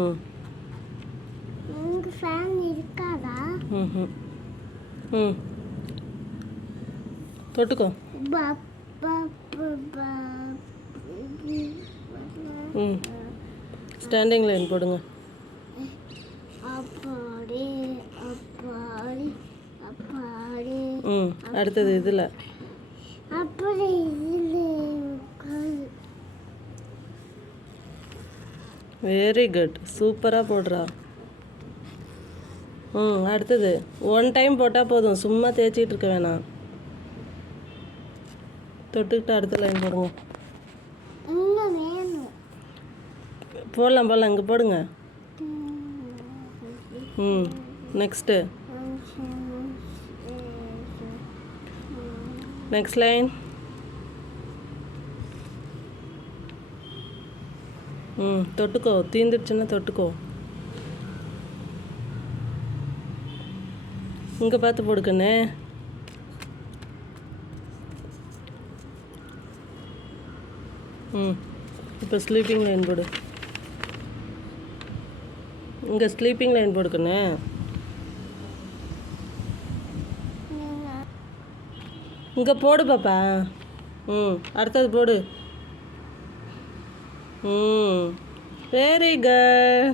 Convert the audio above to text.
ம் இங்க ஃபேன் இருக்காதா? ம் ம் தொட்டுக்கோ. ம் ஸ்டாண்டிங் லைன் போடுங்க. அப்பாடி அப்பாடி அப்பாடி. ம் அடுத்தது இதில். அப்படி வெரி குட், சூப்பராக போடுறா. ம் அடுத்தது 1 டைம் போட்டால் போதும், சும்மா தேய்ச்சிட்டு இருக்க வேணாம். தொட்டுக்கிட்டு அடுத்த லைன் போடுங்க. போடலாம் இங்கே போடுங்க. ம் நெக்ஸ்ட்டு நெக்ஸ்ட் லைன். ம் தொட்டுக்கோ, தீந்துடுச்சுன்னா தொட்டுக்கோ. இங்கே பார்த்து போடுக்கண்ணே. ம் இப்போ ஸ்லீப்பிங் லைன் போடு. இங்கே ஸ்லீப்பிங் லைன் போடுக்கண்ணே. இங்கே போடு பாப்பா. ம் அடுத்தது போடு. ம் வெரி குட்.